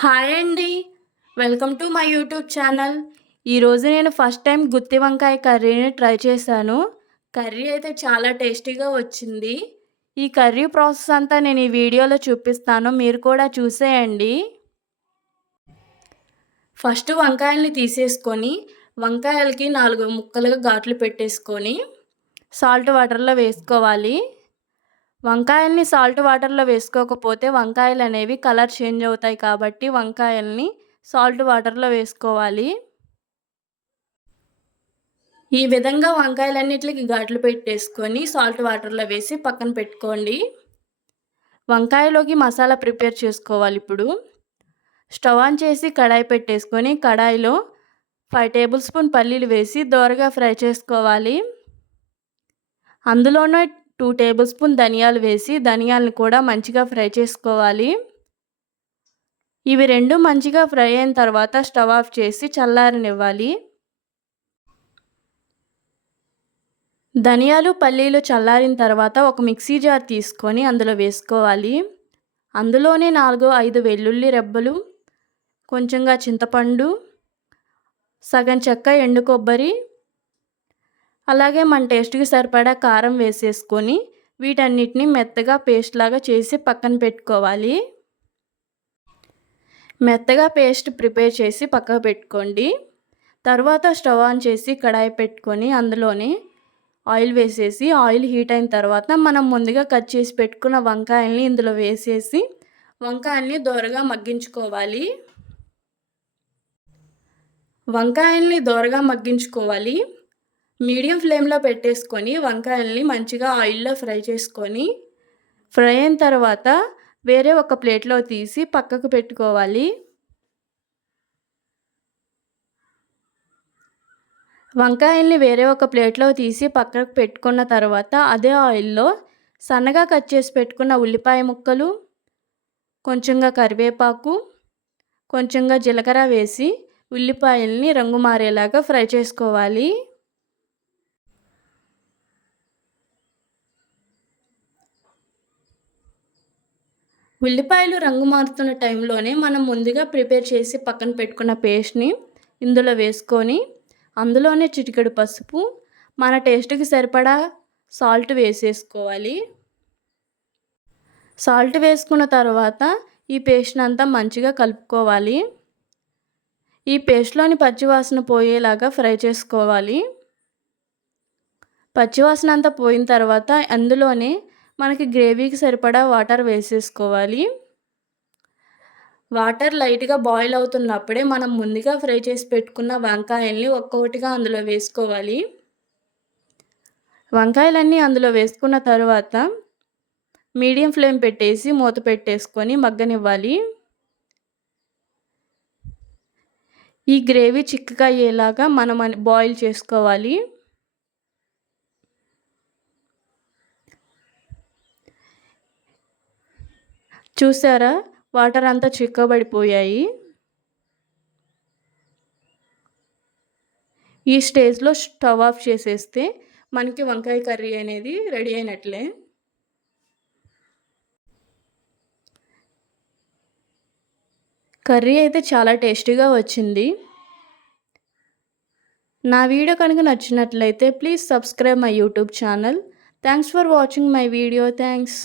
Hi అండి. Welcome to my YouTube channel. ఈరోజు నేను ఫస్ట్ టైం గుత్తి వంకాయ కర్రీని ట్రై చేశాను. కర్రీ అయితే చాలా టేస్టీగా వచ్చింది. ఈ కర్రీ ప్రాసెస్ అంతా నేను ఈ వీడియోలో చూపిస్తాను. మీరు కూడా చూసేయండి. ఫస్ట్ వంకాయల్ని తీసేసుకొని వంకాయలకి 4 ముక్కలుగా ఘాట్లు పెట్టేసుకొని సాల్ట్ వాటర్లో వేసుకోవాలి. వంకాయల్ని సాల్ట్ వాటర్లో వేసుకోకపోతే వంకాయలు అనేవి కలర్ చేంజ్ అవుతాయి కాబట్టి వంకాయల్ని సాల్ట్ వాటర్లో వేసుకోవాలి. ఈ విధంగా వంకాయలన్నిటికి ఘాట్లు పెట్టేసుకొని సాల్ట్ వాటర్లో వేసి పక్కన పెట్టుకోండి. వంకాయలోకి మసాలా ప్రిపేర్ చేసుకోవాలి. ఇప్పుడు స్టవ్ ఆన్ చేసి కడాయి పెట్టేసుకొని కడాయిలో 5 టేబుల్ స్పూన్ పల్లీలు వేసి దోరగా ఫ్రై చేసుకోవాలి. అందులోనే 2 టేబుల్ స్పూన్ ధనియాలు వేసి ధనియాలను కూడా మంచిగా ఫ్రై చేసుకోవాలి. ఇవి రెండు మంచిగా ఫ్రై అయిన తర్వాత స్టవ్ ఆఫ్ చేసి చల్లారనివ్వాలి. ధనియాలు పల్లీలు చల్లారిన తర్వాత ఒక మిక్సీ జార్ తీసుకొని అందులో వేసుకోవాలి. అందులోనే 4-5 వెల్లుల్లి రెబ్బలు, కొంచెంగా చింతపండు, సగం చెక్క ఎండు కొబ్బరి, అలాగే మన టేస్ట్కి సరిపడా కారం వేసేసుకొని వీటన్నిటిని మెత్తగా పేస్ట్ లాగా చేసి పక్కన పెట్టుకోవాలి. మెత్తగా పేస్ట్ ప్రిపేర్ చేసి పక్కకు పెట్టుకోండి. తర్వాత స్టవ్ ఆన్ చేసి కడాయి పెట్టుకొని అందులోనే ఆయిల్ వేసేసి ఆయిల్ హీట్ అయిన తర్వాత మనం ముందుగా కట్ చేసి పెట్టుకున్న వంకాయల్ని ఇందులో వేసేసి వంకాయల్ని దోరగా మగ్గించుకోవాలి. వంకాయల్ని దోరగా మగ్గించుకోవాలి. మీడియం ఫ్లేమ్లో పెట్టేసుకొని వంకాయల్ని మంచిగా ఆయిల్లో ఫ్రై చేసుకొని ఫ్రై అయిన తర్వాత వేరే ఒక ప్లేట్లో తీసి పక్కకు పెట్టుకోవాలి. వంకాయల్ని వేరే ఒక ప్లేట్లో తీసి పక్కకు పెట్టుకున్న తర్వాత అదే ఆయిల్లో సన్నగా కట్ చేసి పెట్టుకున్న ఉల్లిపాయ ముక్కలు, కొంచెంగా కరివేపాకు, కొంచెంగా జీలకర్ర వేసి ఉల్లిపాయల్ని రంగు మారేలాగా ఫ్రై చేసుకోవాలి. ఉల్లిపాయలు రంగు మారుతున్న టైంలోనే మనం ముందుగా ప్రిపేర్ చేసి పక్కన పెట్టుకున్న పేస్ట్ని ఇందులో వేసుకొని అందులోనే చిటికెడు పసుపు, మన టేస్ట్కి సరిపడా సాల్ట్ వేసేసుకోవాలి. సాల్ట్ వేసుకున్న తర్వాత ఈ పేస్ట్ని అంతా మంచిగా కలుపుకోవాలి. ఈ పేస్ట్లోని పచ్చివాసన పోయేలాగా ఫ్రై చేసుకోవాలి. పచ్చివాసన అంతా పోయిన తర్వాత అందులోనే మనకి గ్రేవీకి సరిపడా వాటర్ వేసేసుకోవాలి. వాటర్ లైట్గా బాయిల్ అవుతున్నప్పుడే మనం ముందుగా ఫ్రై చేసి పెట్టుకున్న వంకాయల్ని ఒక్కొక్కటిగా అందులో వేసుకోవాలి. వంకాయలన్నీ అందులో వేసుకున్న తర్వాత మీడియం ఫ్లేమ్ పెట్టేసి మూత పెట్టేసుకొని మగ్గనివ్వాలి. ఈ గ్రేవీ చిక్కగా అయ్యేలాగా మనం బాయిల్ చేసుకోవాలి. చూసారా, వాటర్ అంతా చిక్కబడిపోయాయి. ఈ స్టేజ్లో స్టవ్ ఆఫ్ చేసేస్తే మనకి వంకాయ కర్రీ అనేది రెడీ అయినట్లే. కర్రీ అయితే చాలా టేస్టీగా వచ్చింది. నా వీడియో కనుక నచ్చినట్లయితే please subscribe my YouTube channel. Thanks for watching my video. Thanks.